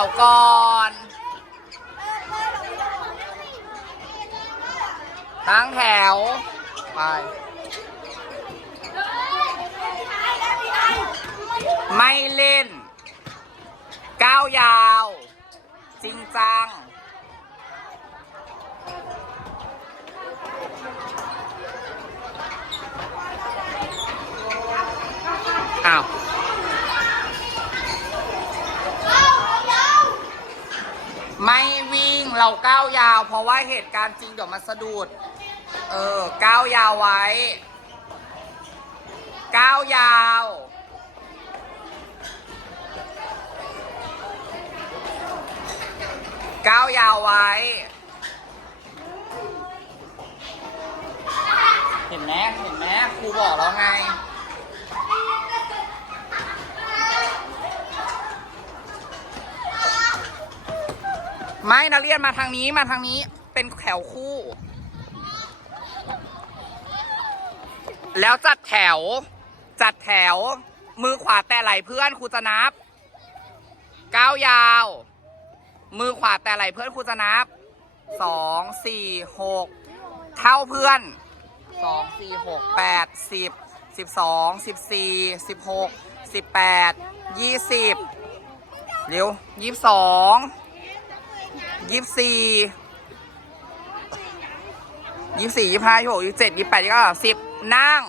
ยวก่อนตั้งแถว ไป ไม่เล่น ก้าวยาว จริงจัง ไม่วิ่งเราก้าวยาว เพราะว่าเหตุการณ์จริงเดี๋ยวมันสะดุด เออก้าวยาวไว้ก้าวยาว ก้าวยาวไว้ เห็นไหมเห็นไหมครูบอกแล้วไง ไม่นักเรียนมาทางนี้มาทางนี้เป็นแถวคู่ แล้วจัดแถว จัดแถว มือขวาแต่ไหลเพื่อนครูจะนับก้าวยาว มือขวาแต่ไหลเพื่อนครูจะนับสองสี่หกเท่าเพื่อนสองสี่หกแปดสิบสิบสองสิบสี่สิบหกสิบแปดยี่สิบเร็วยี่สิบสอง ยี่สิบสี่ยี่สิบสี่ยี่สิบห้ายี่สิบหกยี่สิบเจ็ดยี่สิบแปดยี่สิบเก้าสิบนั่ง